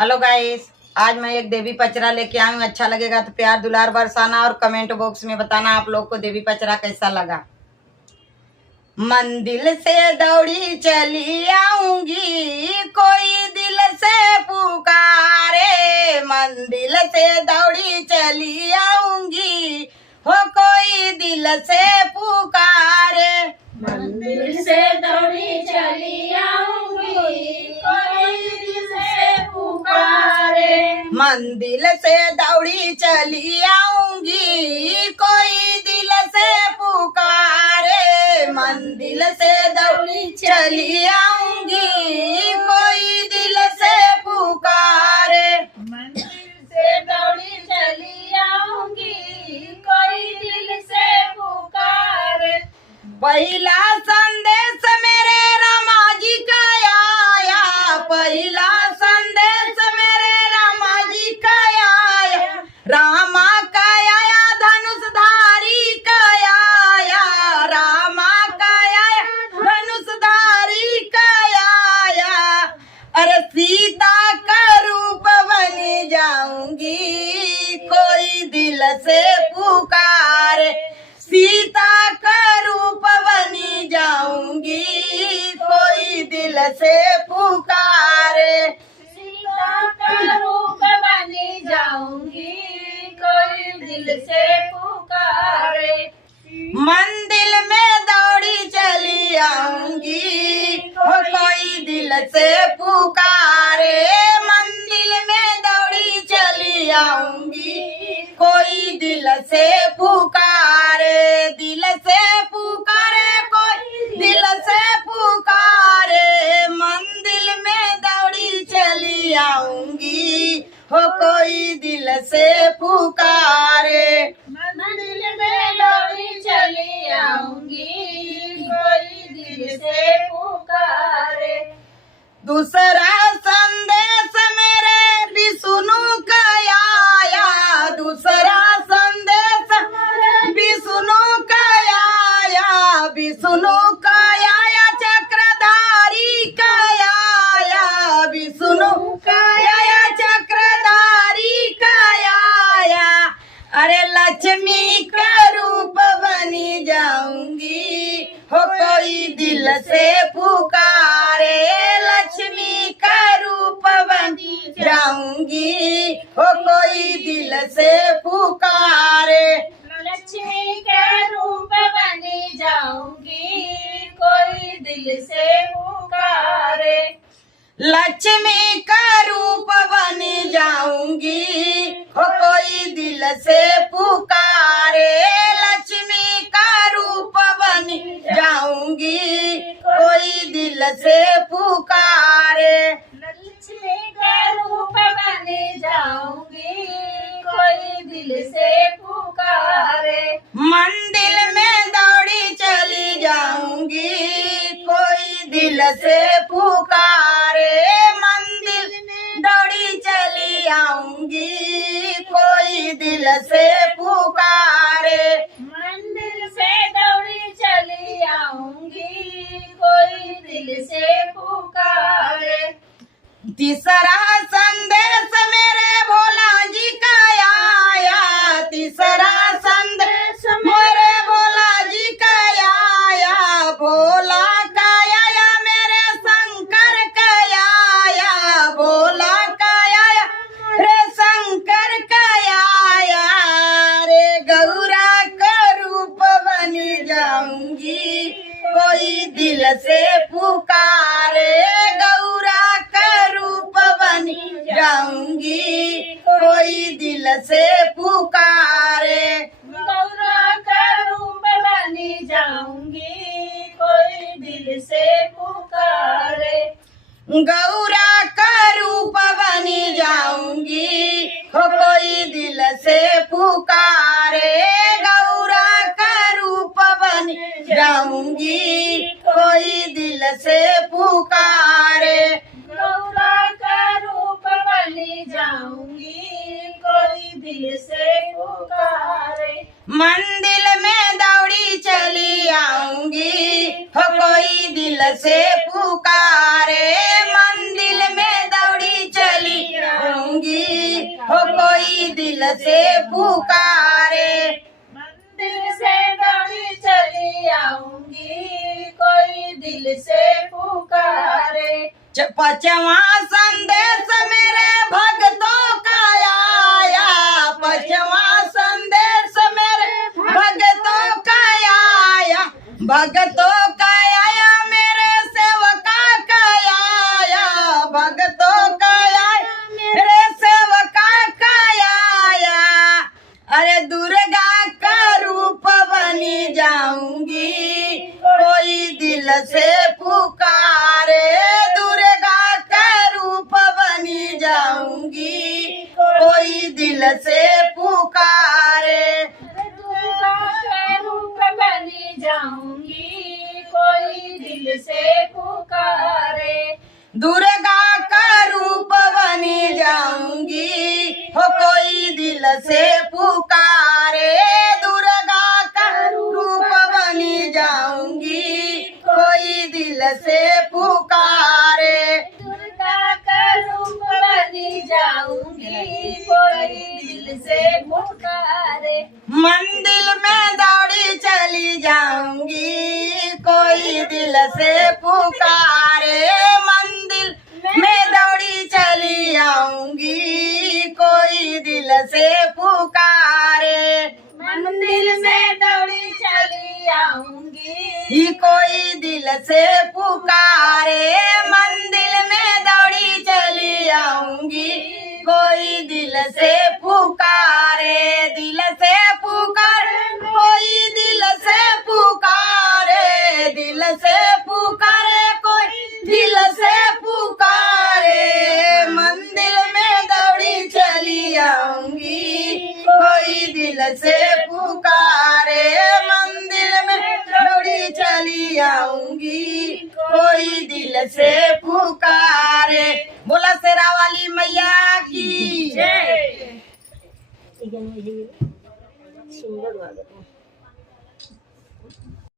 Hello guys, आज मैं एक देवी पचरा लेके आई हूँ। अच्छा लगेगा तो प्यार दुलार बरसाना और कमेंट बॉक्स में बताना आप लोग को देवी पचरा कैसा लगा। मंदिर से दौड़ी चली आऊंगी, कोई दिल से पुकारे। मंदिर से दौड़ी चली आऊंगी, हो कोई दिल से पुकारे। मंदिर से दौड़ी चली आऊंगी, कोई दिल से पुकारे। मंदिर से दौड़ी चली आऊंगी, कोई दिल से पुकारे। मंदिर से दौड़ी चली आऊंगी, कोई दिल से पुकारे। मंदिर से दौड़ी चली आऊंगी, कोई दिल से पुकारे। पहला संदेश मेरे रामा जी का आया, पहला संदेश मेरे रामा जी का आया। रामा का आया धनुषधारी का आया, रामा का आया धनुषधारी का आया। अरे सीता का रूप बनी जाऊंगी, कोई दिल से पुकारे। सीता का रूप बनी जाऊंगी, कोई दिल से पुकारे। सीता का रूप बनी जाऊंगी, कोई दिल से पुकारे। मंदिर में दौड़ी चली आऊंगी, हो कोई दिल से पुकारे। मंदिर में दौड़ी चली आऊंगी, कोई दिल से पुकारे। दिल से पुकारे, कोई दिल से पुकारे। मंदिर में दौड़ी चली आऊंगी, हो कोई दिल से पुकारे। मंदिर में दौड़ी चली आऊंगी, कोई दिल से पुकारे। दूसरा संदेश मेरे विष्णु का आया, दूसरा संदेश विष्णु का आया। विष्णु का आया चक्रधारी का आया, विष्णु का आया चक्रधारी का आया। अरे लक्ष्मी का रूप बनी जाऊंगी, हो कोई दिल से पुकारे। लक्ष्मी का रूप बनी जाऊंगी, हो कोई दिल से पुकारे। लक्ष्मी के रूप बनी जाऊंगी, कोई दिल से पुकारे। लक्ष्मी का रूप बनी जाऊंगी, हो कोई दिल से पुकारे। लक्ष्मी का रूप बनी जाऊंगी, कोई दिल से पुकारे। लक्ष्मी का रूप बनी जाऊंगी, कोई दिल से पुकारे। मंदिर में दौड़ी चली जाऊंगी, कोई दिल से पुकारे। मंदिर में दौड़ी चली आऊंगी, कोई दिल से पुकारे। मंदिर से दौड़ी चली आऊंगी, कोई दिल से पुकारे। तीसरा संदेश मेरे भोला जी का आया, तीसरा संदेश मेरे भोला जी का आया। भोला का आया मेरे शंकर का आया, भोला का आया रे शंकर का आया। रे गौरा का रूप बनी जाऊंगी, कोई दिल से पुकारे। गौरा का रूप बनी जाऊंगी, कोई दिल से पुकारे। गौरा का रूप बनी जाऊंगी, कोई दिल से पुकारे। गौरा का रूप बनी जाऊंगी, हो कोई दिल से पुकारे। गौरा का रूप बनी जाऊंगी, कोई दिल से पुकारे। गौरा का रूप बनी जाऊंगी, कोई दिल से पुकारे। मंदिर में दौड़ी चली आऊंगी, हो कोई दिल से पुकारे। मंदिर में दौड़ी चली दिल से पुकारे। मंदिर से दौड़ी चली आऊंगी, कोई दिल से पुकारे। पांचवा संदेश मेरे भक्तों का आया, पांचवा संदेश मेरे भक्तों का आया, भक्तों का आया, मेरे सेवका का आया, भक्तों का आया, मेरे सेवका का आया। अरे दुर्गा का रूप बनी जाऊंगी, कोई दिल से पुकारे। दुर्गा का रूप बनी जाऊंगी, कोई दिल से पुकारे। दुर्गा के रूप बनी जाऊंगी, कोई दिल से पुकारे। दुर्गा का रूप बनी जाऊंगी, हो कोई दिल से पुकारे। दुर्गा का रूप बनी जाऊंगी, कोई दिल से पुकारे। दुर्गा का रूप बनी जाऊंगी, कोई दिल से पुकारे। मंदिर में दौड़ी चली जाऊंगी, कोई दिल से पुकारे। मंदिर में दौड़ी चली आऊंगी, कोई दिल से पुकारे। मंदिर में दौड़ी चली आऊंगी, ही कोई दिल से पुकारे। मंदिर में दौड़ी चली आऊंगी, कोई दिल से पुकारे। दिल से पुकारे, कोई दिल से पुकारे। दिल से पुकारे, कोई दिल से पुकारे। मंदिर में दौड़ी चली आऊंगी, कोई दिल से पुकारे। मंदिर में दौड़ी चली आऊंगी, कोई दिल से पुकारे। बोला शेरा वाली मैया की जय। सुंदर